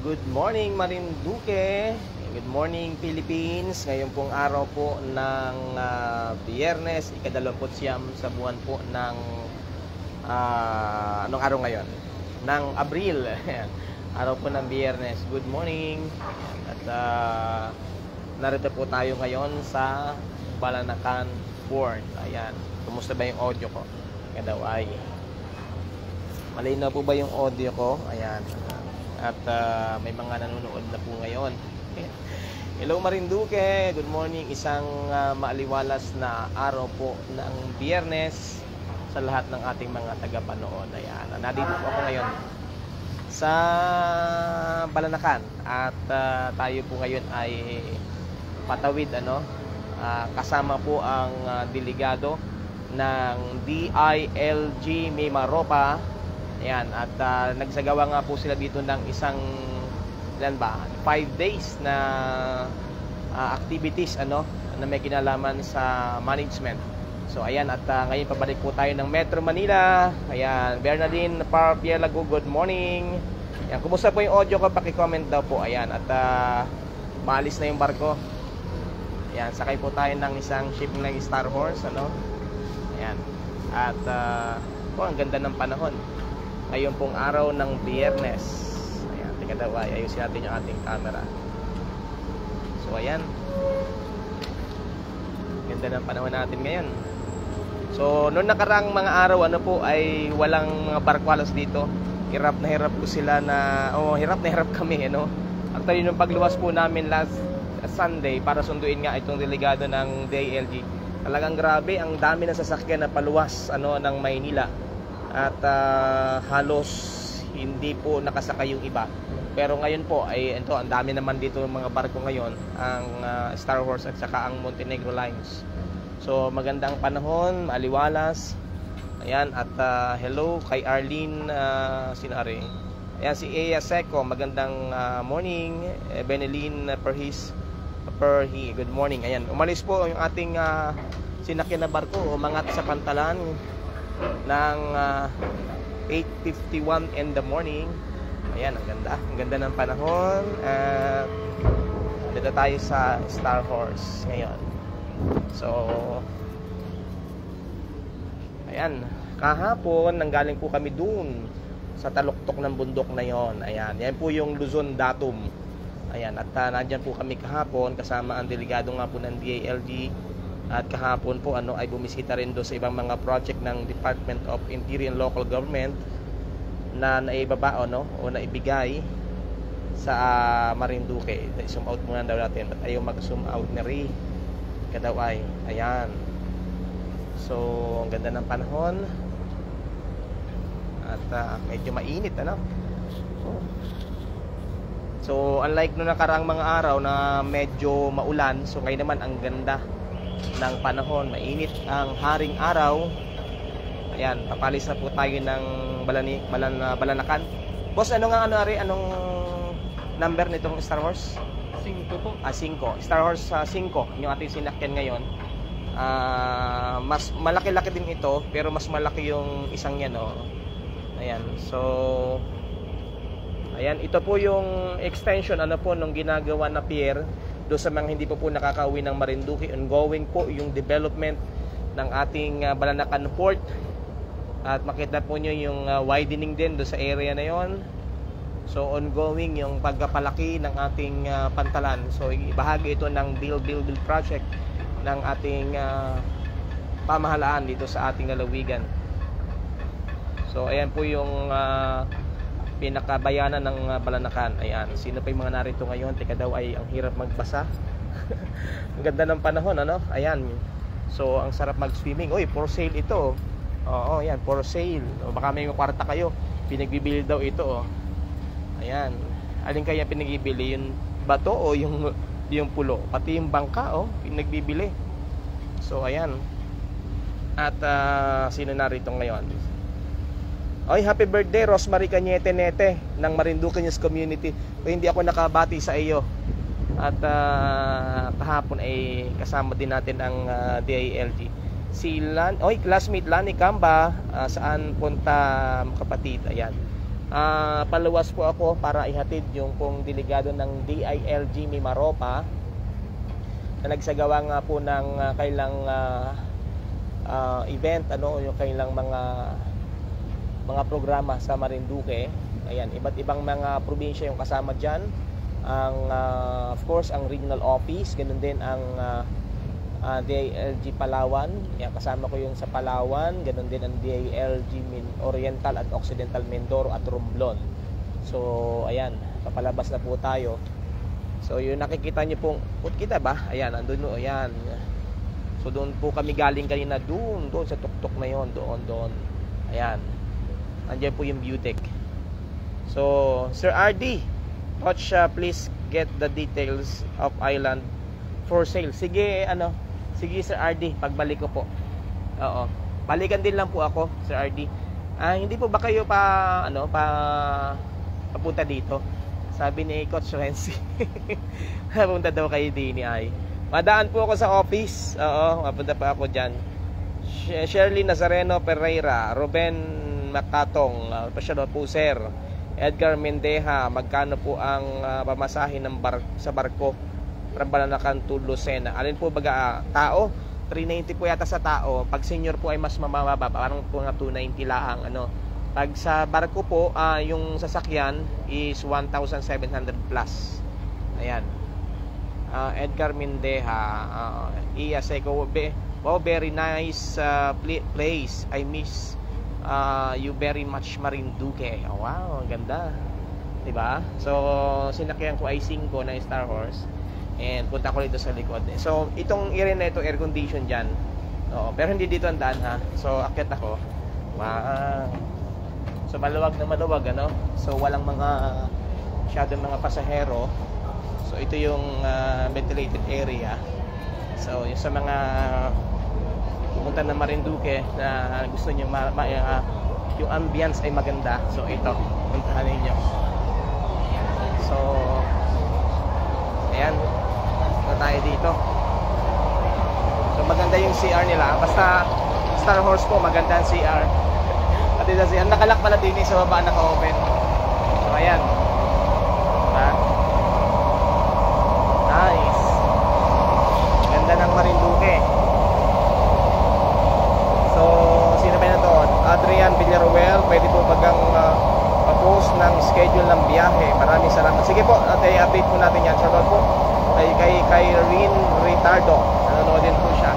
Good morning Marinduque. Good morning Philippines. Ngayon pong araw po ng Biyernes, ika-29 sa buwan po ng anong araw ngayon? Ng Abril. Araw po ng Biyernes. Good morning. At narito po tayo ngayon sa Balanacan Port. Ayan. Kumusta ba yung audio ko? Kaya daw ay malinaw po ba yung audio ko? Ayan. At may mga nanonood na po ngayon. Hello Marinduque, good morning. Isang maaliwalas na araw po ng Biyernes sa lahat ng ating mga tagapanood. Ayan, nandito po ako ngayon sa Balanacan. At tayo po ngayon ay patawid kasama po ang delegado ng DILG Mimaropa. Ayan, at nagsagawa nga po sila dito ng isang 5 days na activities na may kinalaman sa management. So ayan, at ngayon pabalik po tayo ng Metro Manila. Ayan, Bernardine Parpielago, good morning. Ayan, kumusta po yung audio ko? Paki-comment daw po. Ayan, at maalis na yung barko. Ayan, sakay po tayo ng isang ship ng Star Horse, Ayan, at ang ganda ng panahon ngayon pong araw ng Biyernes. Ayan, teka daw, ayusin natin yung ating camera. So ayan, ganda ng panahon natin ngayon. So noong nakarang mga araw ay walang mga barkwalas dito. Hirap na hirap po sila hirap na hirap kami Actually nung pagluwas po namin last Sunday para sunduin nga itong delegado ng DILG, talagang grabe, ang dami ng sasakyan na paluwas ng Maynila. At halos hindi po nakasakay yung iba. Pero ngayon po ay ang dami naman dito ng mga barko ngayon, ang Star Horse at saka ang Montenegro Lines. So magandang panahon, maaliwalas. Ayan, at hello kay Arlene Sinare. Ayan, si Ea Seco, magandang morning. Beneline Perhi, good morning. Ayan, umalis po yung ating sinakyan na barko, umangat sa Pantalan ng 8:51 in the morning. Ayan, ang ganda ng panahon. At dito tayo sa Star Horse ngayon. So ayan, kahapon nanggaling po kami dun sa taluktok ng bundok na yon. Ayan, yan po yung Luzon Datum. Ayan, at nandyan po kami kahapon kasama ang delegado nga po ng DILG. At kahapon po ay bumisita rin do sa ibang mga project ng Department of Interior and Local Government na naibaba o naibigay sa Marinduque. Zoom out muna daw natin, at ayaw mag-zoom out na rin kadaway. Ayan, so ang ganda ng panahon at medyo mainit So unlike no nakarang mga araw na medyo maulan, so ngayon naman ang ganda ng panahon, mainit ang haring araw. Ayan, papalis na po tayo ng Balanacan. Boss, anong number nitong Star Horse? 5 po. 5. Star Horse 5 yung ating sinakyan ngayon. Mas malaki-laki din ito, pero mas malaki yung isang yan Ayan, so ayan, ito po yung extension nung ginagawa na pier do sa mga hindi po nakakauwi ng Marinduque. Ongoing po yung development ng ating Balanacan Port. At makita po nyo yung widening din do sa area na yon. So ongoing yung pagpapalaki ng ating Pantalan. So bahagi ito ng build project ng ating pamahalaan dito sa ating lalawigan. So ayan po yung pinakabayanan ng Balanacan. Ayan, sino pa yung mga narito ngayon? Teka daw, ang hirap magbasa. Ang ganda ng panahon Ayan, so ang sarap mag-swimming. Uy, for sale ito. Oo, ayan, for sale. Baka may kwarta kayo, pinagbibili daw ito Ayan, alin kaya pinagbibili? Yung bato o yung pulo? Pati yung bangka pinagbibili. So ayan. At sino narito ngayon? Oy, happy birthday Rosemary Cañete Nete ng Marinduque News Community. Hindi ako nakabati sa iyo. At kahapon ay kasama din natin ang DILG. Si classmate Lani Camba, saan punta kapatid? Ayan. paluwas po ako para ihatid yung pong delegado ng DILG Mimaropa na nagsagawa nga po ng kailang event, yung kailang mga programa sa Marinduque. Ayan, iba't ibang mga probinsya yung kasama dyan. Of course, ang regional office, ganun din ang DILG Palawan. Yan, kasama ko yung sa Palawan, ganun din ang DILG Oriental at Occidental Mindoro at Romblon. So ayan, papalabas na po tayo. So yung nakikita niyo pong kita ba? Ayan, andun no, ayan. So doon po kami galing kanina, doon sa tuktok na yon, doon. Ayan. Andiyan po yung view deck. So Sir RD, Coach, please get the details of island for sale. Sige, sige Sir RD, pagbalik ko po. Oo. Balikan din lang po ako, Sir RD. Hindi po ba kayo papunta dito? Sabi ni Coach Renzi. Papunta daw kayo din ay. Madaan po ako sa office. Oo, mapunta pa ako diyan. Shirley Nazareno Pereira, Ruben Macatong, Pasyado Puser, Edgar Mendeja, magkano po ang pamasahe ng sa barko from Balanacan to Lucena? Alin po baga tao? 390 po yata sa tao. Pag senior po ay mas mababa, parang po nga 290 lang Pag sa barko po, yung sasakyan is 1,700 plus. Ayan. Edgar Mendeja, Iya Seco, wow, very nice place. I miss you very much, Marinduque. Oh, wow, ganda. Diba? So, sinakyan ko ay 5 na Star Horse. And punta ko dito sa likod. So, itong area na ito, air condition dyan. Oo, pero hindi dito ang daan ha. So, akyat ako. Wow. So, maluwag na maluwag, So, walang masyadong mga pasahero. So, ito yung ventilated area. So, yung sa mga pumunta na Marinduque na gusto nyo yung ambience ay maganda. So, ito, puntahan ninyo. So, ayan. Tayo dito. So maganda yung CR nila. Basta Star Horse po, maganda ang CR. At ito CR, nakalak pala din sa baba, naka-open. So ayan. Diba? Nice. Ganda ng Marinduque. So sino ba na to? Adrian Villaruel, pwede po bagang post ng schedule ng biyahe. Maraming salamat. Sige po, update po natin yan. Shoutout po kay Rin Ritardo. Nanonood din po siya.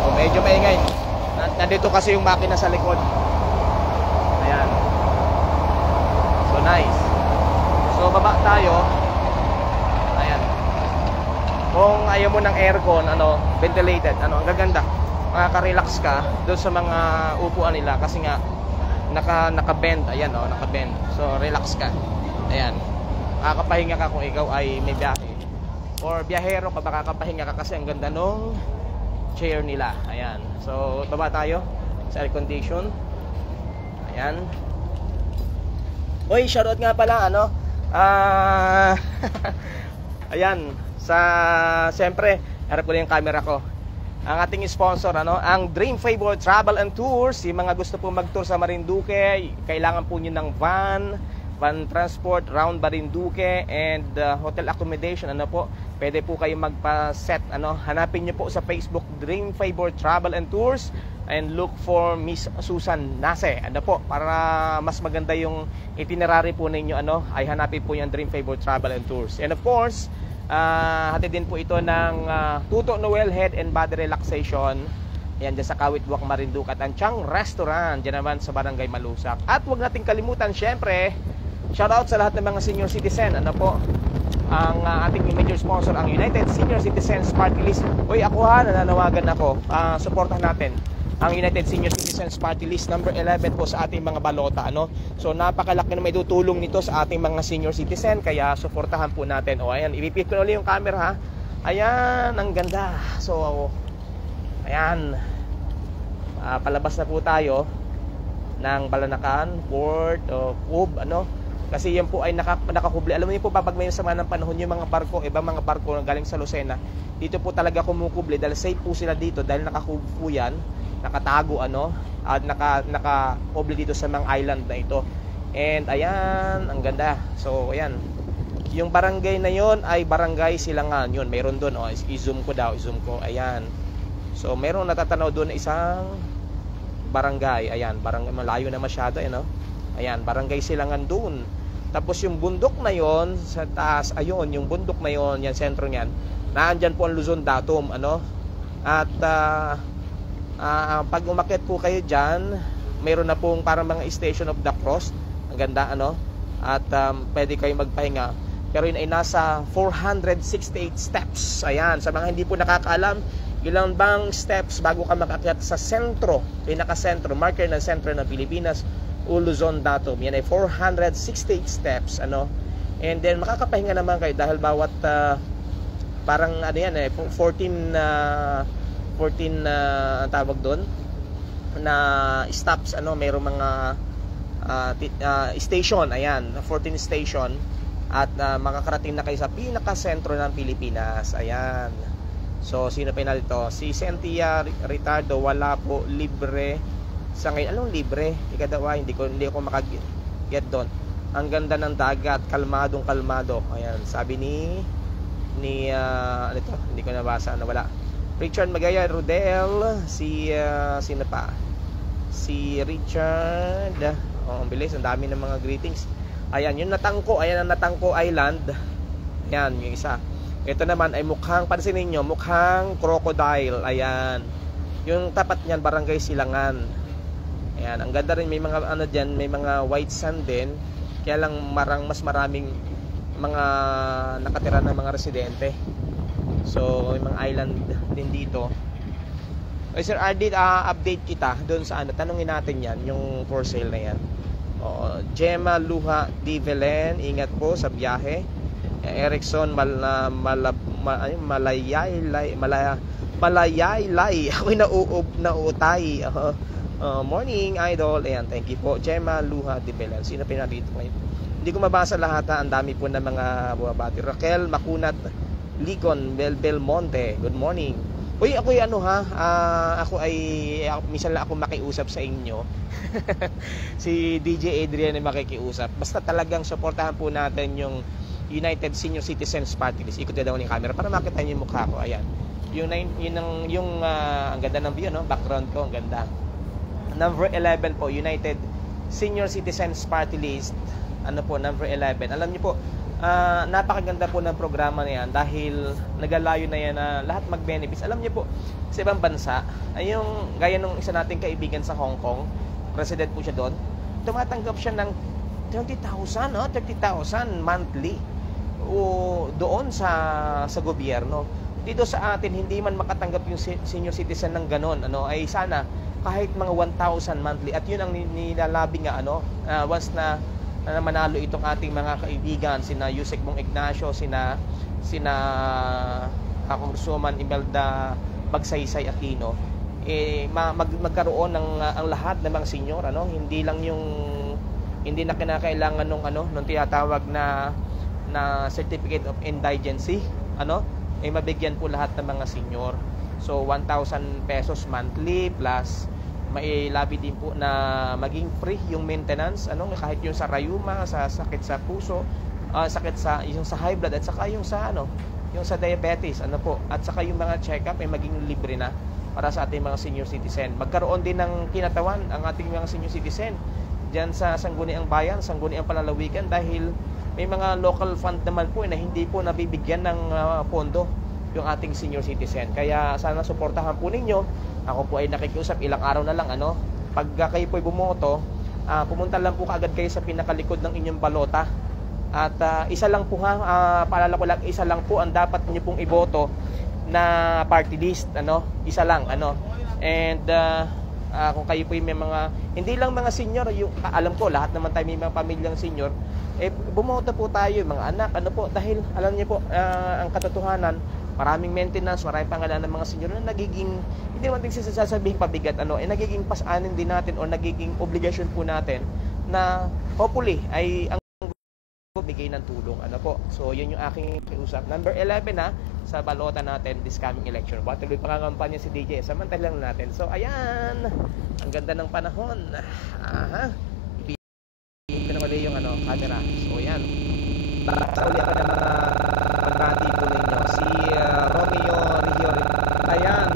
So, medyo maingay. Nandito kasi yung makina sa likod. Ayan. So nice. So baba tayo. Ayan. Kung ayaw mo ng aircon, ventilated, ang gaganda. Makaka-relax ka doon sa mga upuan nila kasi nga naka-bend. Ayan, naka-bend. So relax ka. Ayan. Makakapahinga ka kung ikaw ay may biyahe. Or biyahero ka, makakapahinga ka kasi ang ganda nung chair nila. Ayan. So, baba tayo sa air condition. Ayan. Uy, shoutout nga pala, ayan. Siyempre, harap ko lang yung camera ko. Ang ating sponsor, ang Dream Favor Travel and Tours. Yung mga gusto po mag-tour sa Marinduque, kailangan po nyo ng van transport round Marinduque and hotel accommodation. Pwede po kayo magpa-set. Hanapin nyo po sa Facebook Dream Favor Travel and Tours and look for Miss Susan Nase. Para mas maganda yung itinerary po ninyo, ay hanapin po yung Dream Favor Travel and Tours. And of course, hatid din po ito ng Tuto Noel Head and Body Relaxation. Yan dyan sa Kawitwak, Marinduque at ang Chang Restaurant dyan naman sa Barangay Malusak. At huwag nating kalimutan, syempre, shoutout sa lahat ng mga senior citizen. Ang ating major sponsor, ang United Senior Citizens Party List. Uy, ako nananawagan ako. Supportan natin ang United Senior Citizens Party List number 11 po sa ating mga balota. So napakalaki na may tutulong nito sa ating mga senior citizen. Kaya suportahan po natin. O ayan, ipipit ko ulit yung camera ha. Ayan, ang ganda. So, ayan. Palabas na po tayo ng Balanacan Port o Cub, kasi yan po ay nakakubli. Alam niyo po ba, pag may sama ng panahon yung mga barko, ibang mga barko na galing sa Lucena, dito po talaga kumukubli dahil safe po sila dito dahil nakakub po yan, nakatago at nakakubli dito sa mga island na ito. And ayan, ang ganda. So ayan, yung barangay na yon ay Barangay Silangan. Yun, mayroon doon. I-zoom ko daw, i-zoom ko. Ayan. So mayroon natatanaw doon na isang barangay. Ayan, barangay, malayo na masyado, Ayan, Barangay Silangan doon. Tapos yung bundok na yon sa taas, ayun, yung bundok na yon, yan sentro niyan. Naandyan po ang Luzon Datum, At pag umakyat po kayo diyan, mayroon na pong parang mga Station of the Cross. Ang ganda, At pwede kayo magpahinga. Pero yun ay nasa 468 steps. Ayan, sa mga hindi po nakakaalam, ilang bang steps bago ka makakyat sa sentro, pinaka-sentro, marker ng sentro ng Pilipinas, Luzon Datum. Yan ay 468 steps, And then makakapahinga naman kayo dahil bawat parang 14 ang tawag doon na stops, mayroong mga station, ayan, 14 station. At makakarating na kayo sa pinaka-sentro ng Pilipinas. Ayan. So, sino pa nalito? Si Cynthia Ritardo, wala po, libre sa ngayon. Anong libre? Ikadawa, hindi ako makaget doon. Ang ganda ng dagat, kalmadong kalmado. Ayan, sabi ni ano ito? Hindi ko nabasa, wala. Richard Magaya, Rodel, sino pa? Si Richard. Ang bilis, ang dami ng mga greetings. Ayan, yung Natangko, ayan ang Natangko Island. Ayan, yung isa. Ito naman ay mukhang, pansinin nyo, mukhang crocodile. Ayan. Yung tapat niyan, Barangay Silangan. Ayan, ang ganda rin, may mga dyan, may mga white sand din. Kaya lang mas maraming mga nakatira ng mga residente. So, may mga island din dito. Oy, Sir Ardit, update kita doon sa tanungin natin yan, yung for sale na yan. Gemma Luha Di Velen, ingat po sa biyahe. Erickson Malayaylay. Ako'y nauutay. Morning, idol. Ayan, thank you po. Gemma Luha Di Velen. Sino pinarito ngayon? Hindi ko mabasa lahat, Ang dami po ng mga bumabati. Raquel Makunat Ligon Belmonte. Good morning. Uy, ako minsan lang ako makiusap sa inyo. Si DJ Adrian ay makikiusap. Basta talagang suportahan po natin yung United Senior Citizens Party List. Ikot na daw ni camera para makita niyo yung mukha ko. Ayan. Ang ganda ng view, background ko, ang ganda. Number 11 po, United Senior Citizens Party List. Number 11. Alam niyo po, napakaganda po ng programa na yan dahil nagalayo na yan na lahat mag-benefits. Alam niyo po, sa ibang bansa, ay yung gaya nung isa nating kaibigan sa Hong Kong, president po siya doon, tumatanggap siya ng 30,000 monthly doon sa gobyerno. Dito sa atin, hindi man makatanggap yung senior citizen ng ganon, ay sana kahit mga 1,000 monthly. At yun ang nilalabing once na manalo itong ating mga kaibigan, sina Yusek Bong Ignacio, sina Congresswoman Imelda Bagsaysay Aquino, magkaroon ng ang lahat ng mga senior, hindi na kinakailangan nung tinatawag na certificate of indigency, mabigyan po lahat ng mga senior. So 1,000 pesos monthly plus mailabi din po na maging free yung maintenance, kahit yung sa rayuma, sa sakit sa puso, sakit yung sa high blood, at saka yung sa yung sa diabetes, at saka yung mga check-up ay maging libre na para sa ating mga senior citizen. Magkaroon din ng kinatawan ang ating mga senior citizen diyan sa Sangguniang Bayan, Sangguniang Palalawigan, dahil may mga local fund naman po na hindi po nabibigyan ng pondo yung ating senior citizen. Kaya sana suportahan po ninyo. Ako po ay nakikiusap, ilang araw na lang, pag kayo po ay bumoto, pumunta lang po kaagad kayo sa pinakalikod ng inyong balota. At isa lang po paalala ko lang, isa lang po ang dapat niyo pong iboto na party list, isa lang, And kung kayo po may mga, hindi lang mga senior, yung alam ko lahat naman tayo may mga pamilyang senior, bumoto po tayo, mga anak, dahil alam niyo po, ang katotohanan, maraming maintenance, maraming pangalan ng mga senior na nagiging, hindi naman din sasabing pabigat, nagiging pasanin din natin o nagiging obligasyon po natin na hopefully ay ang bigay ng tulong, So yun yung aking kiusap. Number 11 sa balota natin this coming election. Tuloy pangangampanya si DJ, samantalang natin. So ayan, ang ganda ng panahon. mali yung ano, camera. So yan. Uli ako ng mga pagkati tuloy nyo. Si Romeo Rio. Ayan.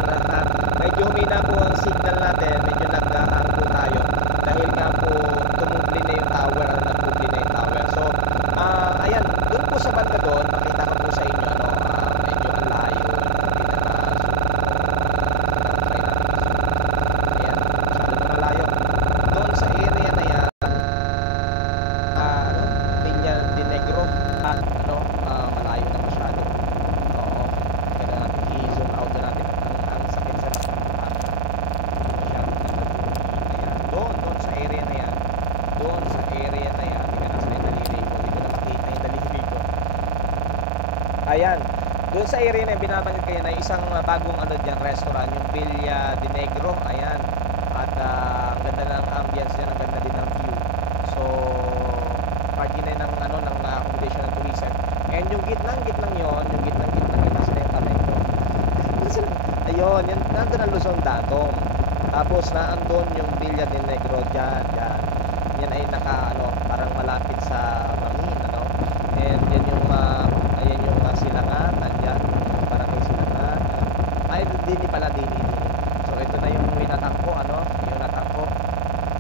Medyo humina po ang signal natin. Medyo nag-hang po tayo. Dahil nga po tumubli na yung tower. Nagtubli na yung tower. So, ayan. Doon po sa banda doon, makita ko po sa inyo, ano, medyo ang layo. Ayan. Masyado na malayo. Doon sa area na yan, malayo na masyado. Oo. Kaya natin i-zoom out na natin ang sakit sa mata. Masyado na ayan. Doon sa area na yan. Doon sa area na yan. Hindi ka nasa yung daliri ko. Hindi ko na makita yung daliri ko. Ayan. Doon sa area na yan, binabanggit kayo na isang bagong ano dyan, restaurant, yung Villa de Negro. Ayan. At ang ganda ng ambience dyan. Ang ganda din ng view. So, party na ng ano ng accommodation ng tourism. And yung gitnang yon, nasa na yung kamay ko. Ayun, yan nandun ang Luzon Datong. Tapos naandun yung Villa de Negro dyan. Yan ay parang malapit sa Mangin, ano. And yan yung ayan yung silangan, nandiyan, parang may silangan. Ay, dini pala, dini. So ito na yung winatangko, ano, yung natangko.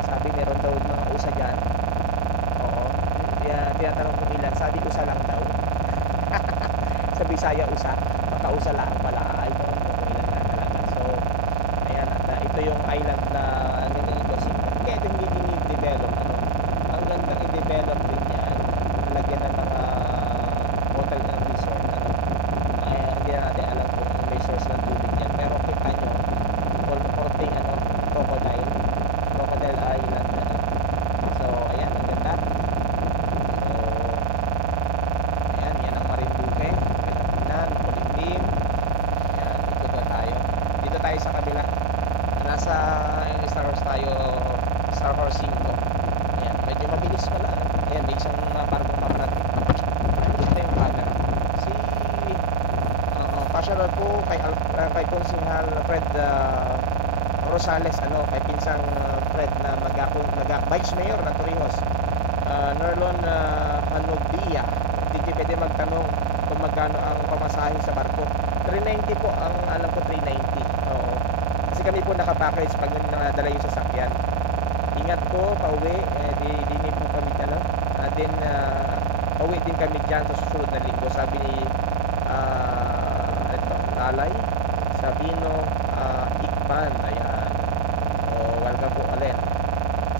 Sabi meron daw mga usa dyan. Oo. Tinatanong ko ilan, sabi ko sa lang daw. Sa Bisaya usa, makausa lang pala. Ay, kung ilan na talaga. So, ayan, at ito yung island na nag-iikot. Kaya ito hindi dinidevelop, ano. Ang gandang i-develop din yan. Lagyan ng mga hotel and resort, ano. Hindi na natin alam kung may source ng tubig yan. Pero kita nyo, porting, ano, Crocodile Island, ano. So, ayan, ang ganda. Sa kabila nasa Star Horse 5. Ayan, medyo mabilis pala, ano? Ayan, may isang parang natin. Ito yung camera passional po kay Konsehal Fred Rosales, ano, kay pinsang Fred na Vice Mayor ng Torrijos, Nerlon Hanobia. Hindi pwede magtanong kung magkano ang pamasahe sa barko. 390 po ang alam ko, 390. Oo. Kasi kami po nakapackage pag nadala yung sasakyan. Ingat po, pauwi. Di po kami, ano. Then, pauwi din kami dyan sa susunod na linggo. Sabi ni, Lalay, Sabino, Ikman. Ayan. So, welcome po ulit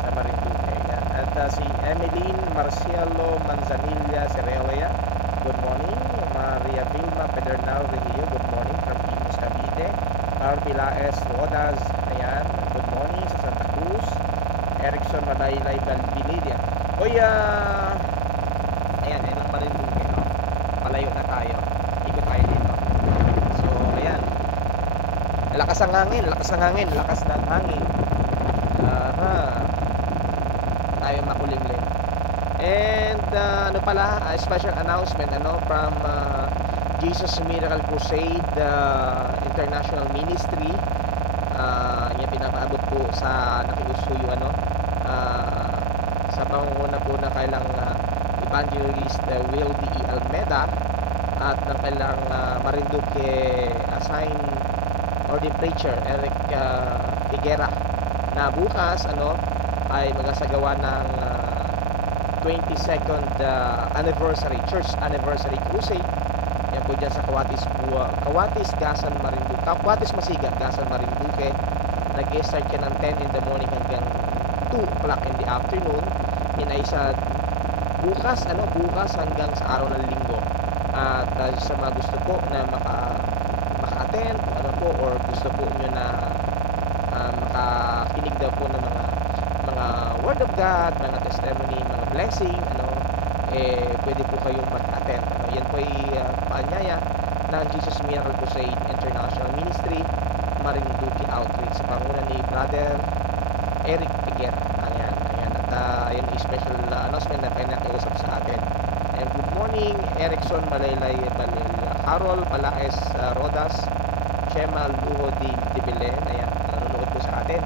sa Marinduque. Ayan. At si Emeline Marcielo Manzanilla Serelea. Good morning. Maria Vilma Pedernal Regio, good morning from Imus, Cavite. Arpilaes Rodas, ayan, good morning sa Santa Cruz. Erickson Madaylay Galbilidia. Oy, ayan, yun ang Marinduque, no? Palayo na tayo. Ikot tayo dito. So, ayan. Lakas ng hangin. Tayo makulimlim. And ano pala, special announcement, ano, from Jesus Miracle Crusade International Ministry. Yan pinapaabot po sa nakiusuyo, ano, sa pangunguna po ng kailang evangelist Will D. Almeida at ng kailang Marinduque assigned ordained preacher Eric Higuera, na bukas, ano, ay magasagawa ng 22nd anniversary, church anniversary crusade. Yan po dyan sa Cawatis, Gasan, Marinduque. Cawatis, Masiga, Gasan, Marinduque. Nag-start ka ng 10 in the morning hanggang 2 o'clock in the afternoon. Yan ay sa bukas hanggang sa araw ng linggo. At sa mga gusto po na maka-attend, ano po, or gusto po nyo na makakinig daw po ng mga word of God, mga testimony, mga blessing, ano, pwede po kayong mag-attend, ano. Yan po ay paanyaya ng Jesus Miracle Crusade International Ministry, Marinduque Outreach, sa panguna ni Brother Eric Higuera. Ayan, at yan yung special announcement na kayo nakiusap sa atin. And good morning, Erickson Malaylay Carol Palaes Rodas, Chema Luho di Belen. Ayan, nanonood po sa atin.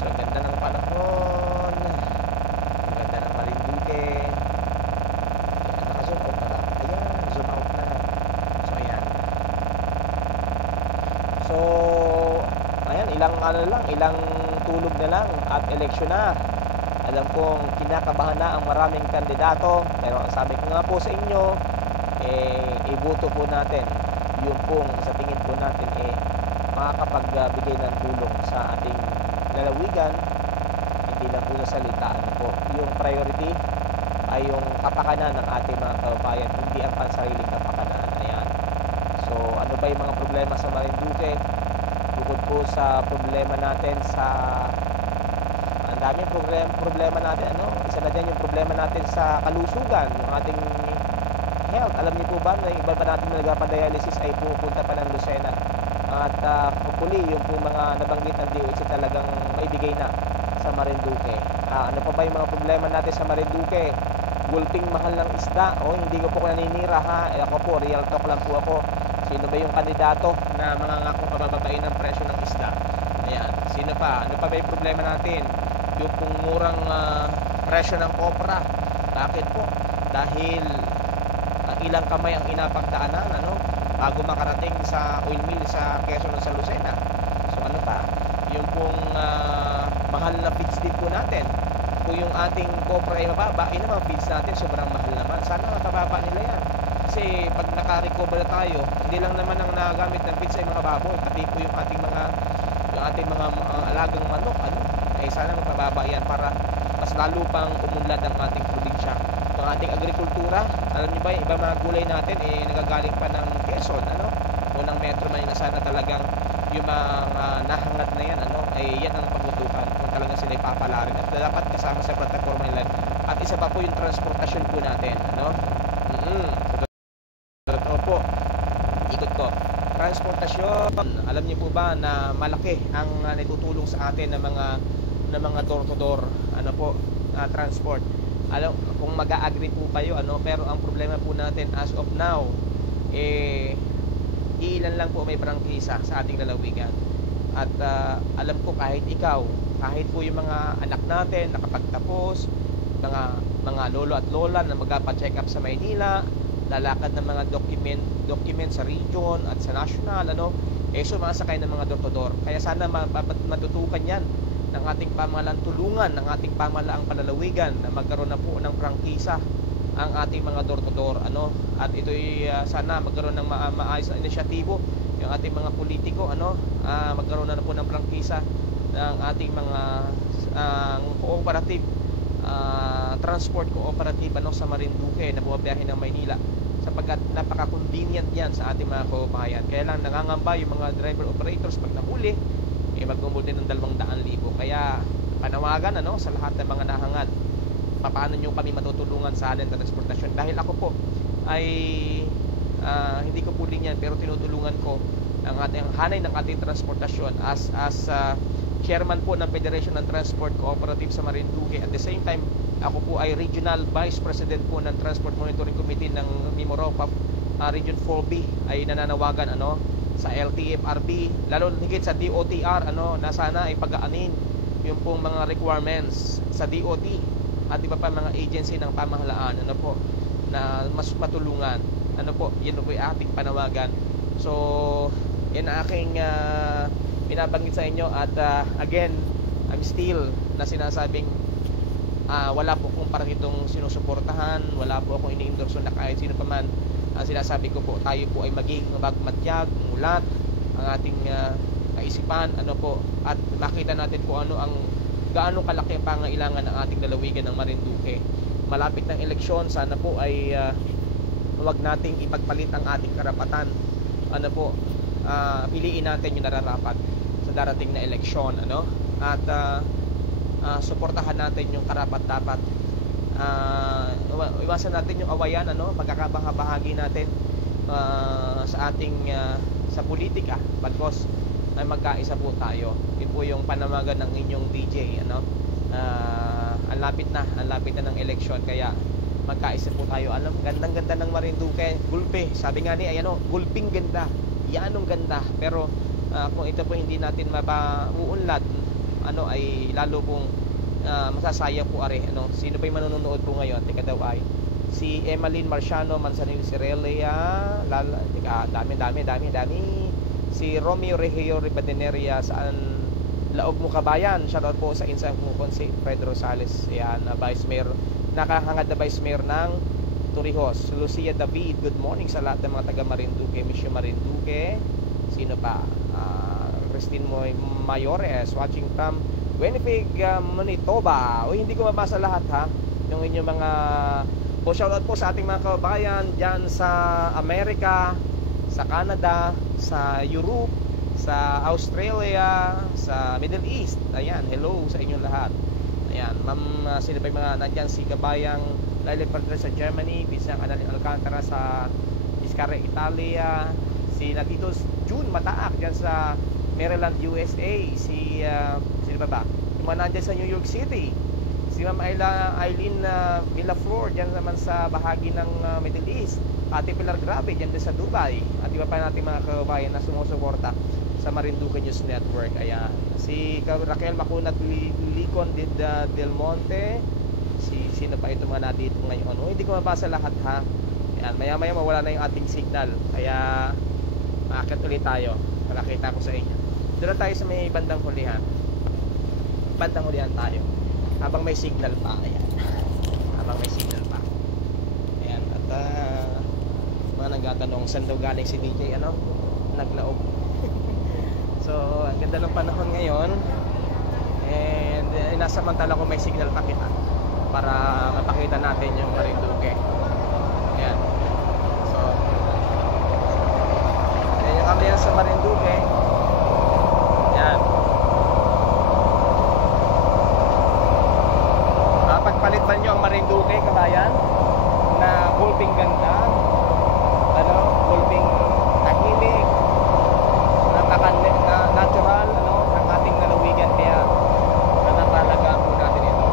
So, ang ganda ng panahon, ang ganda ng Marinduque. ilang ilang tulog na lang at eleksyon na. Alam kong kinakabahan na ang maraming kandidato, pero ang sabi ko nga po sa inyo, iboto po natin yung pong sa tingin po natin makakapagbigay ng tulong sa ating lalawigan, hindi lang po sa salita. Po, yung priority ay yung kapakanan ng ating mga kababayan, hindi ang pansariling kapakanan. Ayan. So ano ba yung mga problema sa Marinduque? Bukod po sa problema natin sa ang daming problema natin, isa na dyan yung problema natin sa kalusugan, yung ating health. Alam niyo po ba na iba pa natin na nagpapadialysis ay pupunta pa ng Lucena, at hopefully yung po mga nabanggit ng DOH talagang maibigay na sa Marinduque. Ano pa ba yung mga problema natin sa Marinduque? Gulping mahal ng isda. Hindi ko po naninira ha. Ako po, real talk lang po ako. Sino ba yung kandidato na mangangakong pabababain ng presyo ng isda? Ayan. Sino pa? Ano pa ba yung problema natin? Yung pong murang presyo ng kopra. Bakit po? Dahil ilang kamay ang inapagdaanan bago makarating sa oil mill sa Quezon o sa Lucena. So ano pa? Yung pong mahal na feeds din po natin. Kung yung ating kopra ay mababa, naman feeds natin sobrang mahal naman. Sana mababa nila yan. Kasi pag naka-recover na tayo, hindi lang naman ang nagamit ng feeds ay mga baboy, pati po yung ating mga alagang manok, sana mapababa yan para mas lalo pang umunlad ang ating probinsya. Yung ating agrikultura, alam niyo ba, iba mga gulay natin nagagaling pa ng Quezon, o ng Metro Manila. Sana talagang yung mga nahangad na yan, yan ang pagtutukan kung talagang sila ipapalarin at dapat kasama sa plataforma nila. At isa pa po yung transportasyon po natin, Totoo po, ikot ko. Transportasyon, alam niyo po ba na malaki ang natutulong sa atin ng mga door to door transport. Alam kung mag-a-agree po kayo, pero ang problema po natin as of now, ilan lang po may prangkisa sa ating lalawigan. At alam ko kahit po yung mga anak natin nakapagtapos, mga lolo at lola na magpa-check up sa Maynila, lalakad ng mga document sa region at sa national, sumasakay ng mga door-to-door. Kaya sana matutukan yan ng ating pamahalaan, tulungan ng ating pamahalaang palalawigan na magkaroon na po ng prangkisa ang ating mga door-to-door, at ito'y sana magkaroon ng maayos na inisyatibo yung ating mga politiko, magkaroon na po ng prangkisa ng ating mga cooperative, transport cooperative sa Marinduque na bumabiyahe ng Maynila, sapagkat napaka-convenient yan sa ating mga kababayan. Kaya lang nangangamba yung mga driver operators pag nahuli, magmumulti ng 200,000. Kaya panawagan sa lahat ng mga nahangad, paano nyo kami matutulungan sa atin sa transportasyon. Dahil ako po ay hindi ko po din yan, pero tinutulungan ko ang hanay ng ating transportasyon as chairman po ng Federation ng Transport Cooperative sa Marinduque. At the same time, ako po ay Regional Vice President po ng Transport Monitoring Committee ng Mimaropa Region 4B, ay nananawagan sa LTFRB, lalo higit sa DOTR, na sana ay pag-aanin yung pong mga requirements sa DOT at iba pa mga agency ng pamahalaan, na mas matulungan. Yan po yung ating panawagan. So yan ang aking binabanggit sa inyo. At again, I'm still na sinasabing wala po akong parang itong sinusuportahan, wala po akong ini-endorse na kahit sino pa man. Ang sinasabi ko po, tayo po ay maging magmatyag, mulat ang ating kaisipan, at makita natin po gaano kalaki ang pangailangan ng ating lalawigan ng Marinduque. Malapit ng eleksyon, sana po ay huwag nating ipagpalit ang ating karapatan. Piliin natin yung nararapat sa darating na eleksyon, at suportahan natin yung karapat-dapat. Iwasan natin yung awayan, pagkakabahagi natin sa ating sa politika, bagkos ay magkaisa po tayo. Yun po yung panamagan ng inyong DJ, ang lapit na ng eleksyon, kaya magkaisa po tayo. Alam, gandang-ganda ng Marinduque, gulpe, sabi nga ni gulping ganda, yanong ganda, pero kung ito po hindi natin mauunlad, ay lalo pong masasayang po sino pa yung manonood po ngayon? Teka daw, ay si Emmeline Marciano, Manzanil Sirelia, dami, si Romeo Regio Ribadeneria, saan Laog mo Kabayan. Shoutout po sa insang kong si Fred Rosales. Ayan, Vice Mayor, nakahangad na Vice Mayor ng Torrijos. Lucia David, good morning sa lahat ng mga taga Marinduque. Miss you Marinduque. Sino pa? Christine Mayores, watching from Winnipeg, Manitoba. O hindi ko mabasa lahat ha. Yung inyong mga shoutout po sa ating mga kabayan dyan sa Amerika, sa Canada, sa Europe, sa Australia, sa Middle East. Ayan, hello sa inyong lahat. Ayan, ma'am, sino pa yung mga nandyan? Si Kabayang Laila Padre sa Germany, Bisang Analing Alcantara sa Iscarre, Italia, si Natitos June Mataak dyan sa Maryland, USA, si sino ba? Yung mga nandyan sa New York City, si Ma'am Eileen Villaflor dyan naman sa bahagi ng Middle East, Ate Pilar Grabe dyan sa Dubai, at iba pa natin mga kabayan na sumusuporta sa Marinduque News Network. Ayan, si Raquel Macunat Licon Del Monte, sino pa ito mga natin ngayon. Hindi ko mabasa lahat ha. Ayan, maya maya mawala na yung ating signal, kaya maakit ulit tayo. Malakita ko sa inyo. Doon tayo sa may bandang hulihan. Bandang hulihan tayo habang may signal pa. Ayan, habang may signal pa. Ayan, at mga nagtatanong saan daw galing si DJ naglaog. So ang ganda ng panahon ngayon, and inasamantala ko may signal pa kita para mapakita natin yung Marinduque. Ayan, so ayan yung ambience sa Marinduque. Ayan, pagpalitan nyo ang Marinduque Kabayan na gulping ganda, gulping tahimik, na natural ng ating lalawigan, kaya napalagaan po natin ito.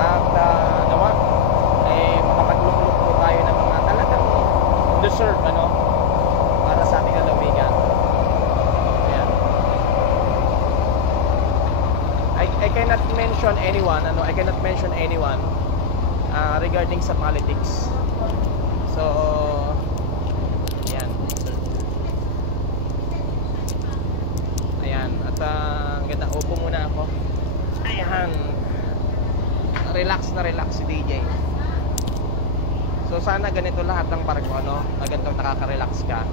At nawa makapaglukluk po tayo ng mga talagang deserve para sa ating lalawigan. Ayan. I cannot mention anyone regarding sa politics. So ayan, at ganda, upo muna ako. Ayan, relax si DJ. So sana ganito lahat ng barko, na ganito nakaka-relax ka.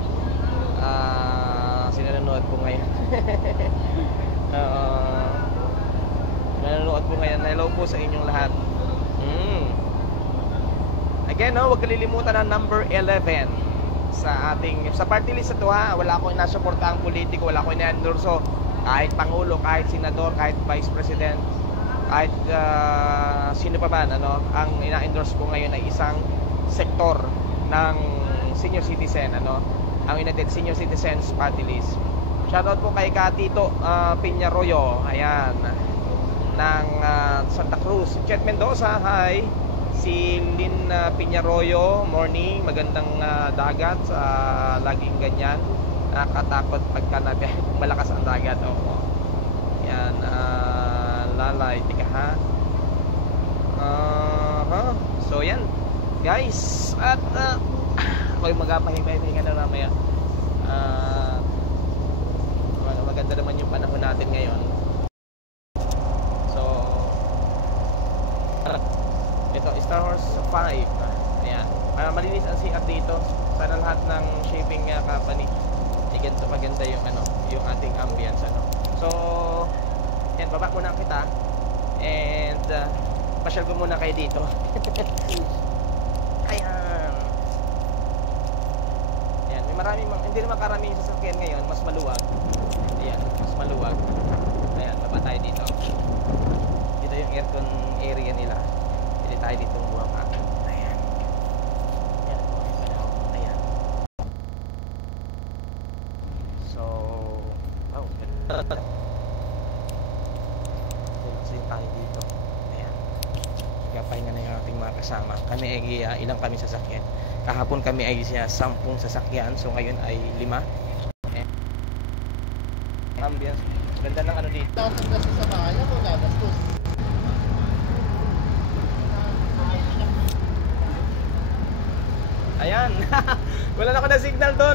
Sinanonood ko ngayon. Nanonood po ngayon. Hello po sa inyong lahat. Again, huwag kalilimutan ang number 11 sa party list ito ha. Wala akong inasuportahang politiko, wala akong ina-endorso. Kahit Pangulo, kahit Senador, kahit Vice President, kahit sino pa man, ang ina-endorse ko ngayon ay isang sektor ng senior citizen, ang United Senior Citizens Party List. Shoutout po kay Katito Piñarroyo, ayan, ng Santa Cruz. Chet Mendoza, hi. Si Lynn Piñarroyo, morning, magandang dagat, laging ganyan. Nakakatakot pagka malakas ang dagat. Yan, lalay, tika ha. So yan guys, at ako'y magpapahinga na mamaya. Maganda naman yung panahon natin ngayon. So ito, Star Horse 5. Ayan, malinis ang CR dito. Sana lahat ng shipping company ganito maganda yung yung ating ambience. So yan, baba muna kita and pasyal ko muna kayo dito. Ayan, may maraming hindi naman karami yung sasakyan ngayon, mas maluwag. Ayan, mas maluwag. Ayan, baba tayo dito. Dito yung aircon area nila. Pili tayo dito bumaba. Ayan. Ayan. So, relaxin tayo dito. Ayan. Kapahinga na yung ating mga kasama. Kami ay ilang kami sasakyan. Kahapon kami ay 10 sasakyan. So ngayon ay 5. Ayan. Ambience. Ganda ng dito. Tapos kasi sa bahay ako gagastos. Ayan. Wala na ako na signal doon.